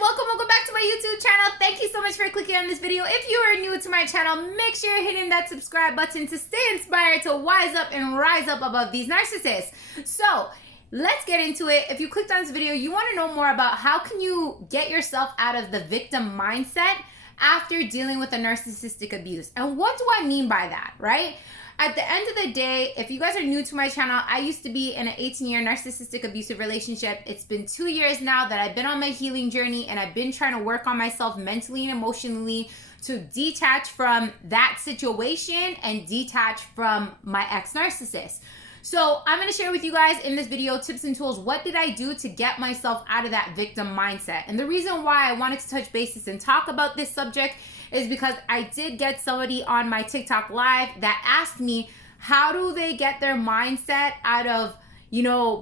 welcome back to my YouTube channel. Thank you so much for clicking on this video. If you are new to my channel, make sure you're hitting that subscribe button to stay inspired to wise up and rise up above these narcissists. So let's get into it. If you clicked on this video, you want to know more about how can you get yourself out of the victim mindset after dealing with a narcissistic abuse. And what do I mean by that, right? At the end of the day, if you guys are new to my channel, I used to be in an 18-year narcissistic abusive relationship. It's been 2 years now that I've been on my healing journey, and I've been trying to work on myself mentally and emotionally to detach from that situation and detach from my ex-narcissist. So I'm going to share with you guys in this video tips and tools. What did I do to get myself out of that victim mindset? And the reason why I wanted to touch bases and talk about this subject is because I did get somebody on my TikTok live that asked me, how do they get their mindset out of,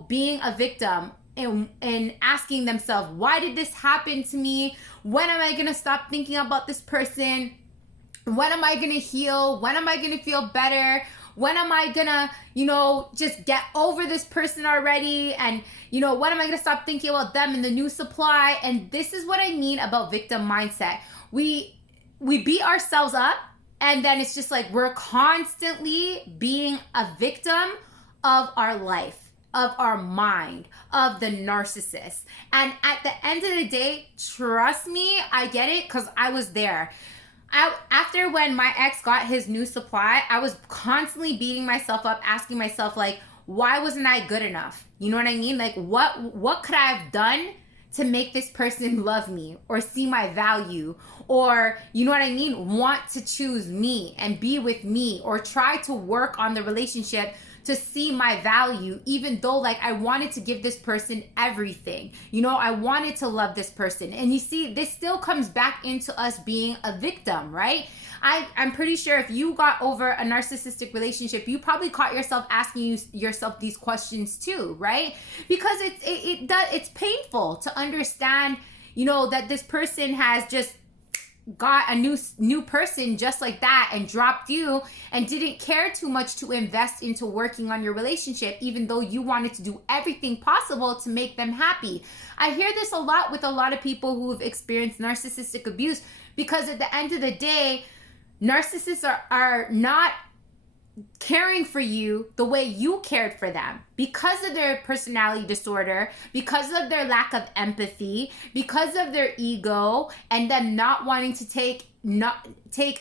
being a victim and asking themselves, why did this happen to me? When am I going to stop thinking about this person? When am I going to heal? When am I going to feel better? When am I gonna, just get over this person already? And, when am I gonna stop thinking about them and the new supply? And this is what I mean about victim mindset. We beat ourselves up, and then it's just like we're constantly being a victim of our life, of our mind, of the narcissist. And at the end of the day, trust me, I get it, because I was there. After when my ex got his new supply, I was constantly beating myself up, asking myself, why wasn't I good enough? You know what I mean? What could I have done to make this person love me or see my value or, want to choose me and be with me or try to work on the relationship to see my value, even though I wanted to give this person everything. I wanted to love this person. And you see, this still comes back into us being a victim, right? I'm pretty sure if you got over a narcissistic relationship, you probably caught yourself asking yourself these questions too, right? Because it's painful to understand, that this person has just got a new person just like that and dropped you and didn't care too much to invest into working on your relationship, even though you wanted to do everything possible to make them happy. I hear this a lot with a lot of people who have experienced narcissistic abuse, because at the end of the day, narcissists are not caring for you the way you cared for them because of their personality disorder, because of their lack of empathy, because of their ego, and them not wanting to take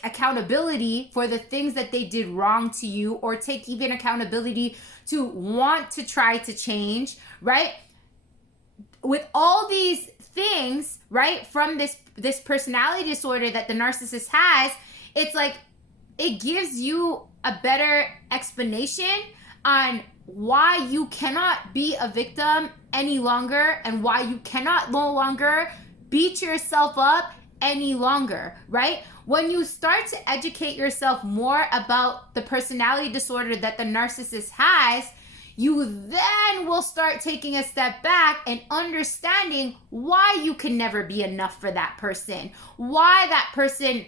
accountability for the things that they did wrong to you, or take even accountability to want to try to change, right? With all these things, right, from this personality disorder that the narcissist has, it's it gives you a better explanation on why you cannot be a victim any longer and why you cannot no longer beat yourself up any longer, right? When you start to educate yourself more about the personality disorder that the narcissist has, you then will start taking a step back and understanding why you can never be enough for that person, why that person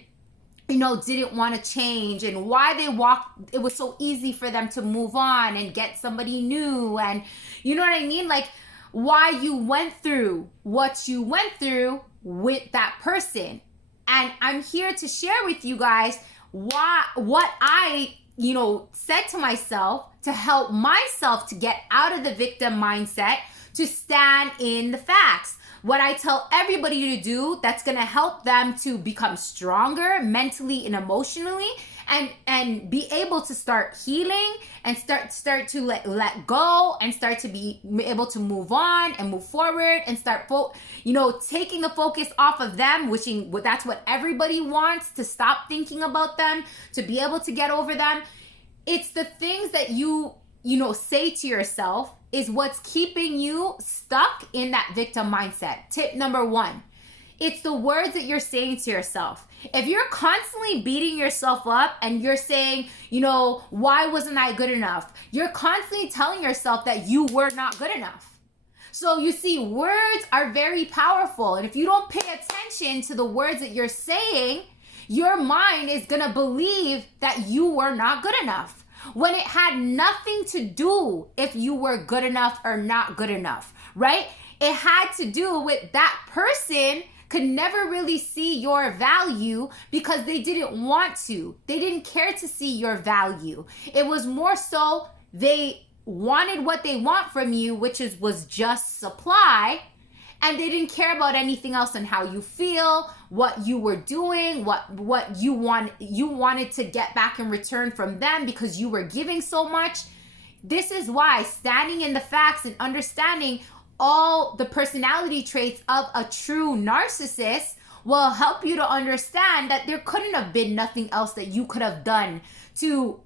didn't want to change, and why it was so easy for them to move on and get somebody new. And you know what I mean? Why you went through what you went through with that person. And I'm here to share with you guys what I, said to myself to help myself to get out of the victim mindset, to stand in the facts. What I tell everybody to do that's going to help them to become stronger mentally and emotionally, and be able to start healing and start to let go and start to be able to move on and move forward and start taking the focus off of them, wishing that's what everybody wants, to stop thinking about them, to be able to get over them. It's the things that you say to yourself is what's keeping you stuck in that victim mindset. Tip number 1, it's the words that you're saying to yourself. If you're constantly beating yourself up and you're saying, why wasn't I good enough? You're constantly telling yourself that you were not good enough. So you see, words are very powerful. And if you don't pay attention to the words that you're saying, your mind is going to believe that you were not good enough, when it had nothing to do if you were good enough or not good enough, right? It had to do with that person could never really see your value because they didn't want to. They didn't care to see your value. It was more so they wanted what they want from you, which was just supply, and they didn't care about anything else on how you feel, what you were doing, what you wanted to get back in return from them because you were giving so much. This is why standing in the facts and understanding all the personality traits of a true narcissist will help you to understand that there couldn't have been nothing else that you could have done to,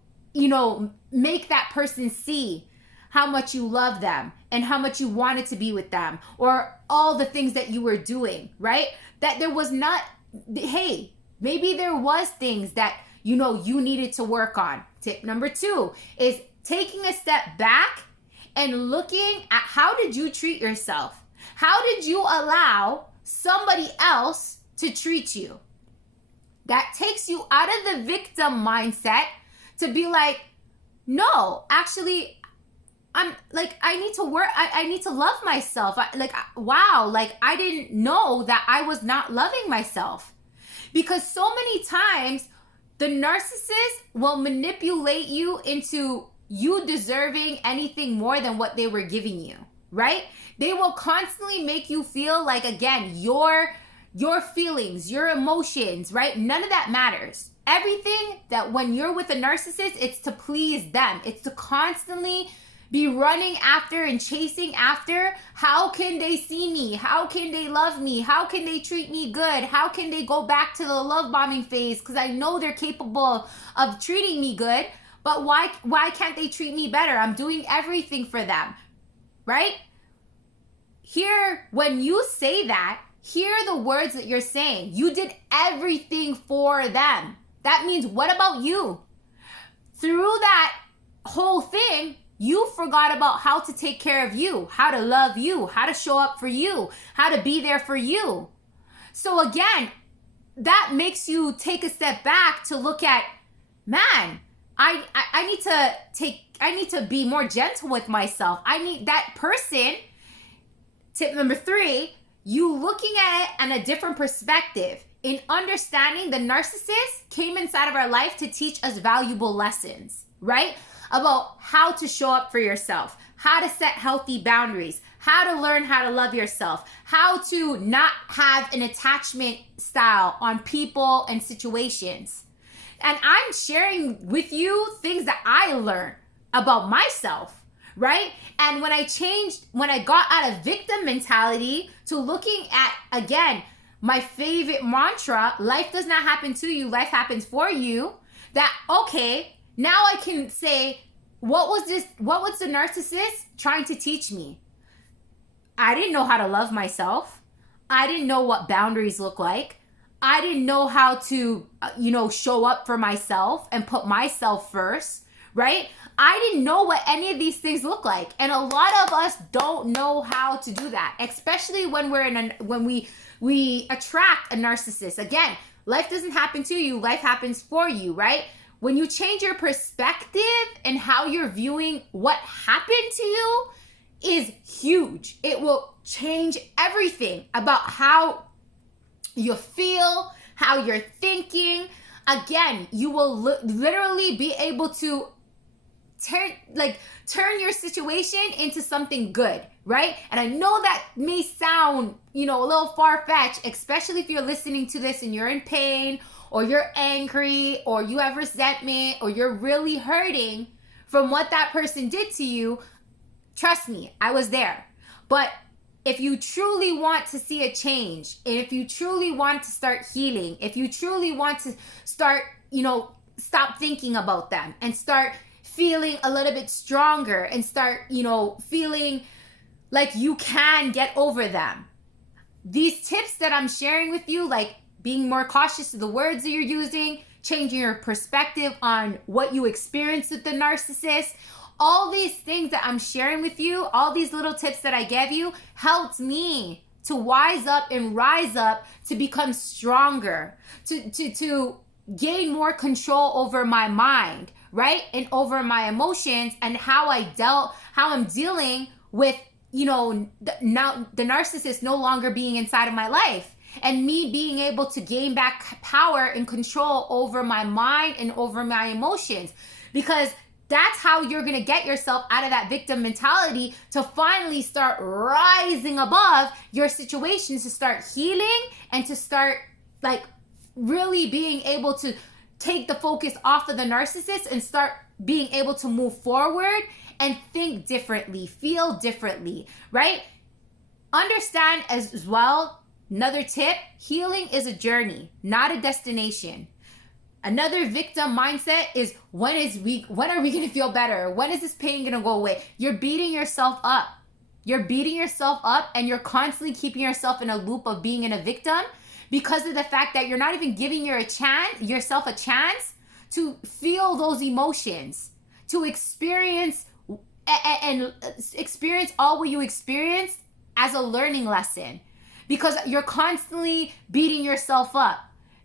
make that person see how much you love them and how much you wanted to be with them, or all the things that you were doing, right? That there was not, hey, maybe there was things that, you needed to work on. Tip number 2 is taking a step back and looking at how did you treat yourself? How did you allow somebody else to treat you? That takes you out of the victim mindset to be like, no, actually, I need to work. I need to love myself. I didn't know that I was not loving myself. Because so many times the narcissist will manipulate you into you deserving anything more than what they were giving you, right? They will constantly make you feel like, again, your feelings, your emotions, right? None of that matters. Everything that when you're with a narcissist, it's to please them. It's to constantly be running after and chasing after. How can they see me? How can they love me? How can they treat me good? How can they go back to the love bombing phase? Because I know they're capable of treating me good. But why can't they treat me better? I'm doing everything for them, right? Here, when you say that, hear the words that you're saying. You did everything for them. That means, what about you? Through that whole thing, you forgot about how to take care of you, how to love you, how to show up for you, how to be there for you. So again, that makes you take a step back to look at, man, I need to be more gentle with myself. I need that person. Tip number 3, you looking at it in a different perspective. In understanding the narcissist came inside of our life to teach us valuable lessons, right? About how to show up for yourself, how to set healthy boundaries, how to learn how to love yourself, how to not have an attachment style on people and situations. And I'm sharing with you things that I learned about myself, right? And when I got out of victim mentality to looking at, again, my favorite mantra, life does not happen to you, life happens for you, that, okay, now I can say, what was the narcissist trying to teach me? I didn't know how to love myself. I didn't know what boundaries look like. I didn't know how to, show up for myself and put myself first, right? I didn't know what any of these things look like. And a lot of us don't know how to do that, especially when we attract a narcissist. Again, life doesn't happen to you, life happens for you, right? When you change your perspective and how you're viewing what happened to you is huge. It will change everything about how you feel, how you're thinking. Again, you will literally be able to turn your situation into something good, right? And I know that may sound, a little far-fetched, especially if you're listening to this and you're in pain, or you're angry, or you have resentment, or you're really hurting from what that person did to you. Trust me, I was there. But if you truly want to see a change, and if you truly want to start healing, if you truly want to start, stop thinking about them and start feeling a little bit stronger and start, feeling like you can get over them. These tips that I'm sharing with you, like being more cautious of the words that you're using, changing your perspective on what you experienced with the narcissist, all these things that I'm sharing with you, all these little tips that I gave you, helped me to wise up and rise up, to become stronger, to gain more control over my mind, right? And over my emotions, and how I'm dealing with, now the narcissist no longer being inside of my life. and me being able to gain back power and control over my mind and over my emotions. Because that's how you're going to get yourself out of that victim mentality to finally start rising above your situations, to start healing and to start like really being able to take the focus off of the narcissist and start being able to move forward and think differently, feel differently, right? Understand as well, another tip, healing is a journey, not a destination. Another victim mindset is when are we going to feel better? When is this pain going to go away? You're beating yourself up. You're beating yourself up and you're constantly keeping yourself in a loop of being in a victim because of the fact that you're not even giving yourself a chance to feel those emotions, to experience and experience all what you experienced as a learning lesson, because you're constantly beating yourself up.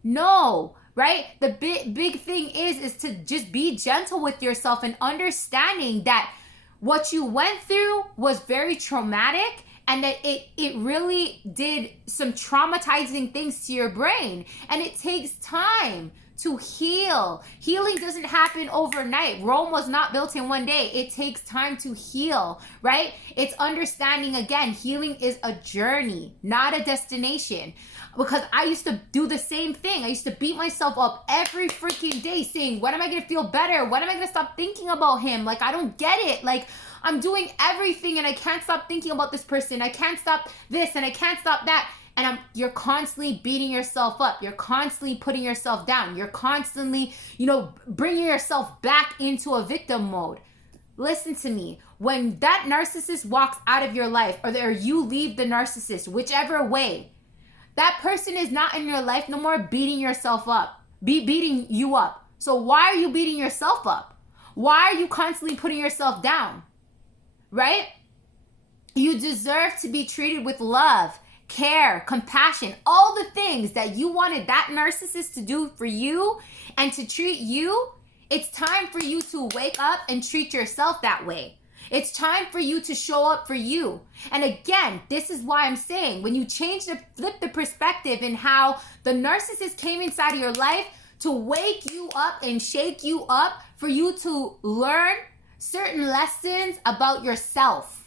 No, right? The big thing is to just be gentle with yourself and understanding that what you went through was very traumatic and that it really did some traumatizing things to your brain, and it takes time to heal. Healing doesn't happen overnight. Rome was not built in one day. It takes time to heal, right? It's understanding, again, healing is a journey, not a destination. Because I used to do the same thing. I used to beat myself up every freaking day saying, when am I going to feel better? When am I going to stop thinking about him? Like, I don't get it. Like, I'm doing everything and I can't stop thinking about this person. I can't stop this and I can't stop that. And you're constantly beating yourself up. You're constantly putting yourself down. You're constantly, bringing yourself back into a victim mode. Listen to me. When that narcissist walks out of your life, or you leave the narcissist, whichever way, that person is not in your life no more beating yourself up, beating you up. So why are you beating yourself up? Why are you constantly putting yourself down? Right? You deserve to be treated with love, care, compassion, all the things that you wanted that narcissist to do for you and to treat you. It's time for you to wake up and treat yourself that way. It's time for you to show up for you. And again, this is why I'm saying, when you flip the perspective in how the narcissist came inside of your life to wake you up and shake you up for you to learn certain lessons about yourself.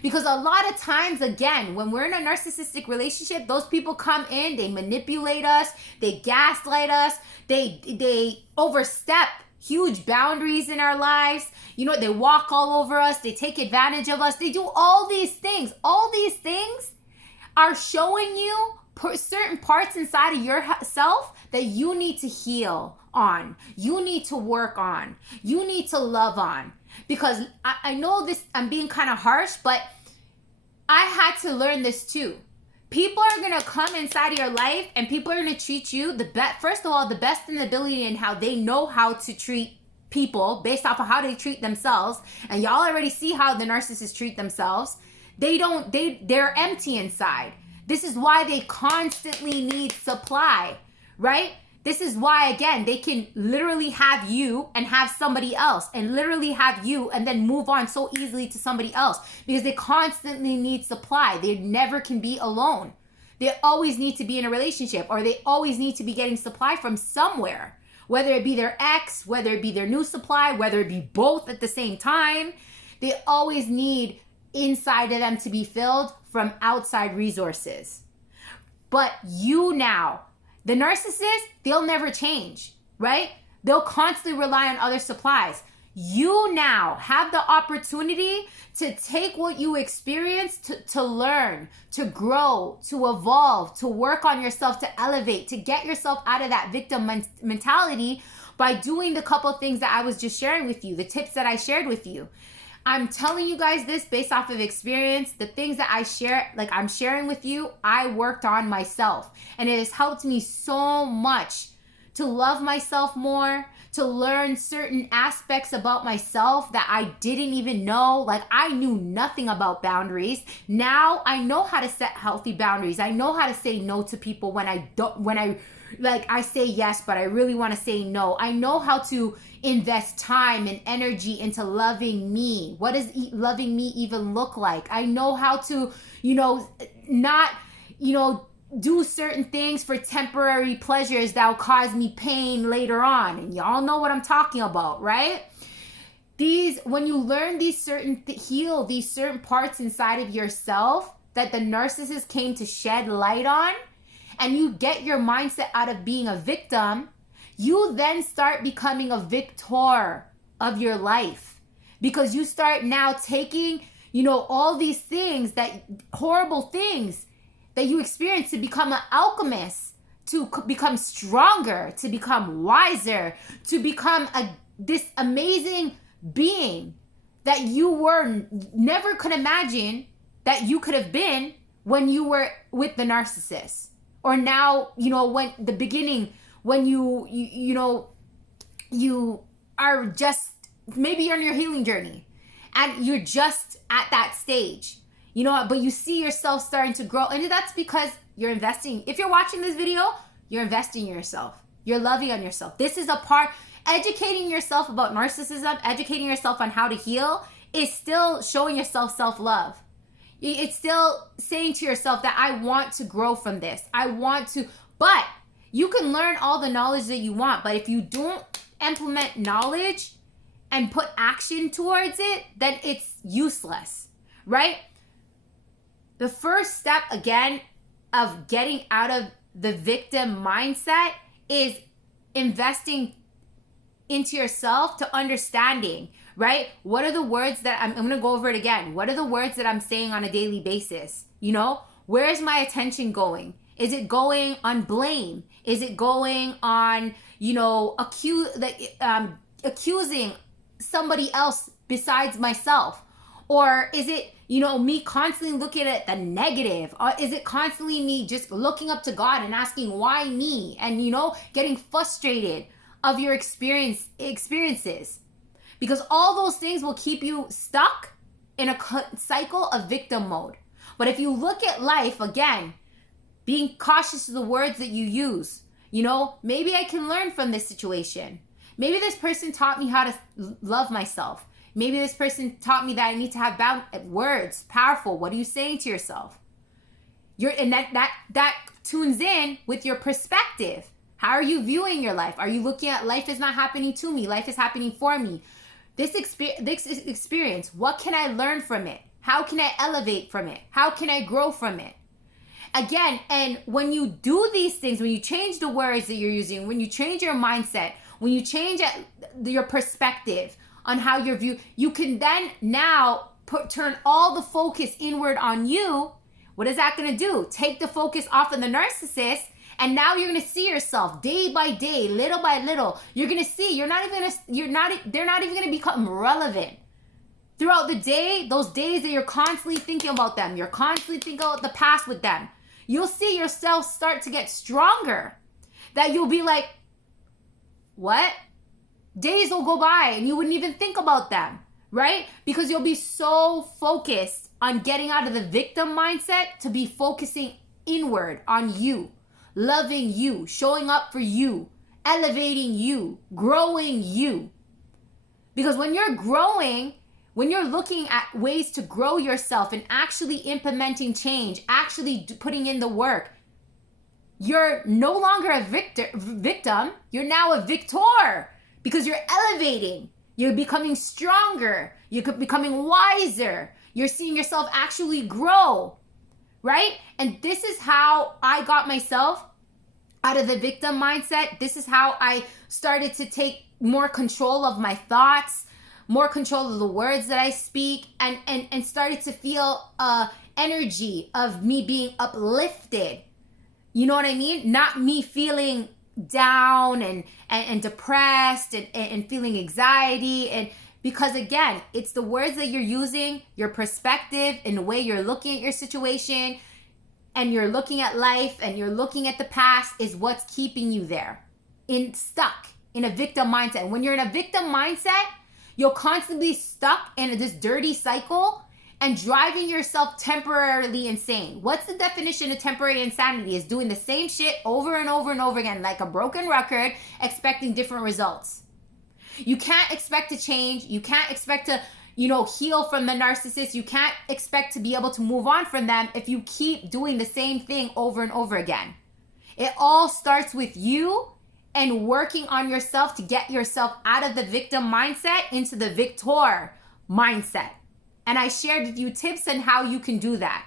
Because a lot of times, again, when we're in a narcissistic relationship, those people come in, they manipulate us, they gaslight us, they overstep huge boundaries in our lives. They walk all over us, they take advantage of us, they do all these things. All these things are showing you certain parts inside of yourself that you need to heal on, you need to work on, you need to love on. Because I know this, I'm being kind of harsh, but I had to learn this too. People are going to come inside of your life and people are going to treat you the best. First of all, the best in the ability and how they know how to treat people based off of how they treat themselves. And y'all already see how the narcissists treat themselves. They're empty inside. This is why they constantly need supply, right? This is why, again, they can literally have you and have somebody else, and literally have you and then move on so easily to somebody else, because they constantly need supply. They never can be alone. They always need to be in a relationship, or they always need to be getting supply from somewhere, whether it be their ex, whether it be their new supply, whether it be both at the same time. They always need inside of them to be filled from outside resources. But you now, the narcissist, they'll never change, right? They'll constantly rely on other supplies. You now have the opportunity to take what you experienced to learn, to grow, to evolve, to work on yourself, to elevate, to get yourself out of that victim mentality by doing the couple things that I was just sharing with you, the tips that I shared with you. I'm telling you guys this based off of experience. The things that I share, like I'm sharing with you, I worked on myself. And it has helped me so much to love myself more, to learn certain aspects about myself that I didn't even know. Like, I knew nothing about boundaries. Now I know how to set healthy boundaries. I know how to say no to people when I say yes, but I really want to say no. I know how to invest time and energy into loving me. What does loving me even look like? I know how to, not, do certain things for temporary pleasures that will cause me pain later on. And y'all know what I'm talking about, right? When you learn heal these certain parts inside of yourself that the narcissist came to shed light on, and you get your mindset out of being a victim, you then start becoming a victor of your life, because you start now taking, all these things, horrible things that you experience, to become an alchemist, to become stronger, to become wiser, to become this amazing being that you never could imagine that you could have been when you were with the narcissist. Or now, when the beginning, when you are just, maybe you're on your healing journey and you're just at that stage, but you see yourself starting to grow. And that's because you're investing. If you're watching this video, you're investing in yourself. You're loving on yourself. This is a part, educating yourself about narcissism, educating yourself on how to heal, is still showing yourself self-love. It's still saying to yourself that I want to grow from this. But you can learn all the knowledge that you want, but if you don't implement knowledge and put action towards it, then it's useless, right? The first step, again, of getting out of the victim mindset is investing into yourself, to understanding, right? What are the words that I'm going to go over it again. What are the words that I'm saying on a daily basis? Where is my attention going? Is it going on blame? Is it going on, accusing somebody else besides myself? Or is it, me constantly looking at the negative? Or is it constantly me just looking up to God and asking, why me? And, getting frustrated of your experiences? Because all those things will keep you stuck in a cycle of victim mode. But if you look at life, again, being cautious of the words that you use, maybe I can learn from this situation. Maybe this person taught me how to love myself. Maybe this person taught me that I need to have words, powerful. What are you saying to yourself? And that tunes in with your perspective. How are you viewing your life? Are you looking at life is not happening to me, life is happening for me? This experience, what can I learn from it? How can I elevate from it? How can I grow from it? Again, and when you do these things, when you change the words that you're using, when you change your mindset, when you change your perspective on how you're viewed, you can then now turn all the focus inward on you. What is that going to do? Take the focus off of the narcissist. And now you're going to see yourself day by day, little by little. You're going to see, they're not even going to become relevant. Throughout the day, those days that you're constantly thinking about them, you're constantly thinking about the past with them, you'll see yourself start to get stronger. That you'll be like, what? Days will go by and you wouldn't even think about them, right? Because you'll be so focused on getting out of the victim mindset to be focusing inward on you. Loving you, showing up for you, elevating you, growing you. Because when you're growing, when you're looking at ways to grow yourself and actually implementing change, actually putting in the work, you're no longer a victim, you're now a victor, because you're elevating, you're becoming stronger, you're becoming wiser, you're seeing yourself actually grow. Right? And this is how I got myself out of the victim mindset. This is how I started to take more control of my thoughts, more control of the words that I speak, and started to feel energy of me being uplifted. You know what I mean? Not me feeling down and depressed and feeling anxiety. And because again, it's the words that you're using, your perspective, and the way you're looking at your situation, and you're looking at life, and you're looking at the past is what's keeping you there, stuck in a victim mindset. When you're in a victim mindset, you'll constantly be stuck in this dirty cycle and driving yourself temporarily insane. What's the definition of temporary insanity? Is doing the same shit over and over and over again, like a broken record, expecting different results. You can't expect to change. You can't expect to, heal from the narcissist. You can't expect to be able to move on from them if you keep doing the same thing over and over again. It all starts with you and working on yourself to get yourself out of the victim mindset into the victor mindset. And I shared with you tips on how you can do that.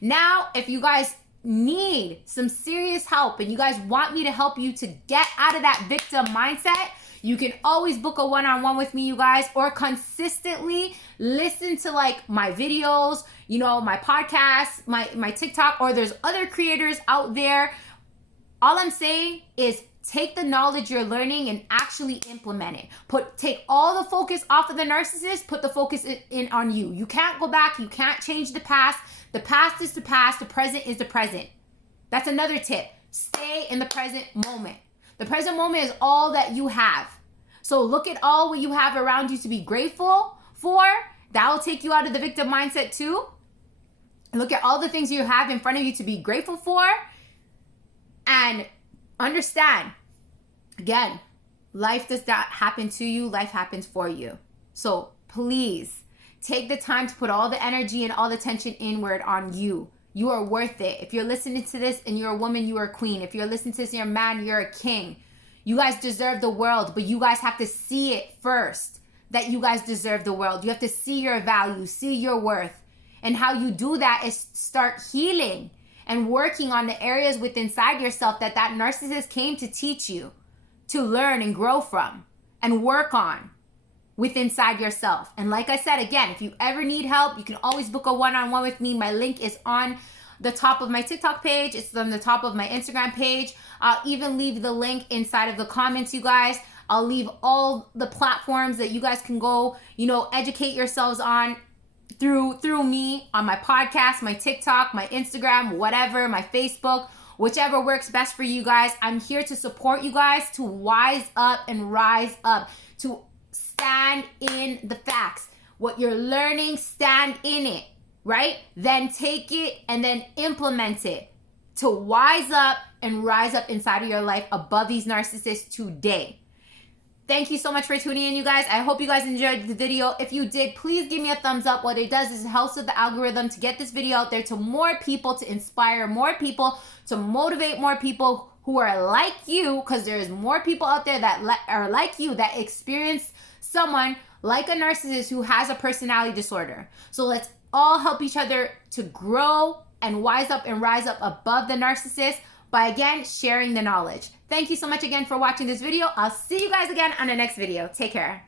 Now, if you guys need some serious help and you guys want me to help you to get out of that victim mindset, you can always book a one-on-one with me, you guys, or consistently listen to like my videos, my podcasts, my TikTok, or there's other creators out there. All I'm saying is take the knowledge you're learning and actually implement it. Take all the focus off of the narcissist, put the focus in on you. You can't go back. You can't change the past. The past is the past. The present is the present. That's another tip. Stay in the present moment. The present moment is all that you have. So look at all what you have around you to be grateful for. That will take you out of the victim mindset too. Look at all the things you have in front of you to be grateful for. And understand, again, life does not happen to you. Life happens for you. So please take the time to put all the energy and all the attention inward on you. You are worth it. If you're listening to this and you're a woman, you are a queen. If you're listening to this and you're a man, you're a king. You guys deserve the world, but you guys have to see it first, that you guys deserve the world. You have to see your value, see your worth. And how you do that is start healing and working on the areas within inside yourself that narcissist came to teach you, to learn and grow from and work on within inside yourself. And like I said, again, if you ever need help, you can always book a one-on-one with me. My link is on the top of my TikTok page. It's on the top of my Instagram page. I'll even leave the link inside of the comments, you guys. I'll leave all the platforms that you guys can go, educate yourselves on through me, on my podcast, my TikTok, my Instagram, whatever, my Facebook, whichever works best for you guys. I'm here to support you guys to wise up and rise up, to stand in the facts. What you're learning, stand in it, right? Then take it and then implement it to wise up and rise up inside of your life above these narcissists today. Thank you so much for tuning in, you guys. I hope you guys enjoyed the video. If you did, please give me a thumbs up. What it does is it helps with the algorithm to get this video out there to more people, to inspire more people, to motivate more people who are like you, because there's more people out there that are like you that experience someone like a narcissist who has a personality disorder. So let's all help each other to grow and wise up and rise up above the narcissist by, again, sharing the knowledge. Thank you so much again for watching this video. I'll see you guys again on the next video. Take care.